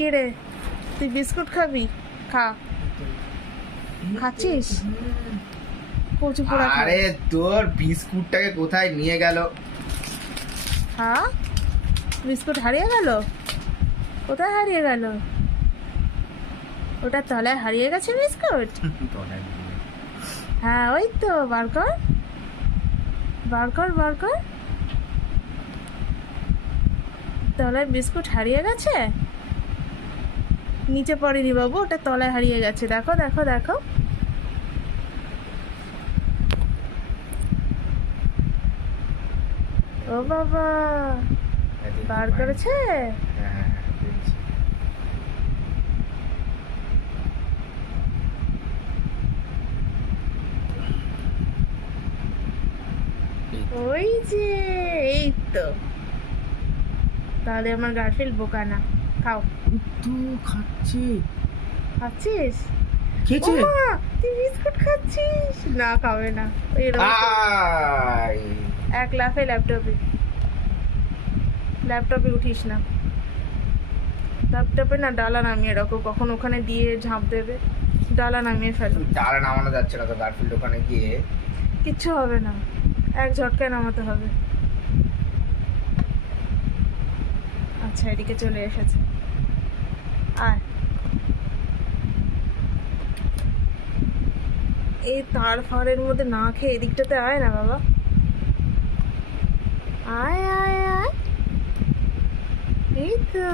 কে রে, তুই বিস্কুট খাবি? খা। খাচ্ছিস? কচু পোড়া খা। আরে তোর বিস্কুটটাকে কোথায় নিয়ে গেল? হ্যাঁ, বিস্কুট হারিয়ে গেল? কোথায় হারিয়ে গেল? ওটা তলায় হারিয়ে গেছে বিস্কুট? হ্যাঁ ওই তো, বার কর বার কর বার কর। তলায় বিস্কুট হারিয়ে গেছে? নিচে পড়েনি বাবু, ওটা তলায় হারিয়ে গেছে। দেখো দেখো দেখো। ও বাবা, বার করেছে? ওই যে, এই তো। তাহলে আমার গার্লফ্রেন্ড বোকা না। খাও। তো খাচ্ছে। খাচ্ছিস? খেয়েছে? ওমা, তুই বিস্কুট খাচ্ছিস? না, খাবে না। এরকম এক লাফে ল্যাপটপে উঠিস না। ল্যাপটপে না ডালা নামিয়ে রাখো, কখন ওখানে দিয়ে ঝাঁপ দেবে। ডালা নামিয়ে ফেলো। ডালা নামানো যাচ্ছে না তো, গার্লফ্রেন্ড ওখানে গিয়ে। কিচ্ছু হবে না, এক ঝটকায় নামাতে হবে। আচ্ছা, এদিকে চলে এসেছে। আয়। এই তার ফাড়ের মধ্যে না খেয়ে এদিকটাতে আয় না বাবা। আয় আয় আয়, এই তো।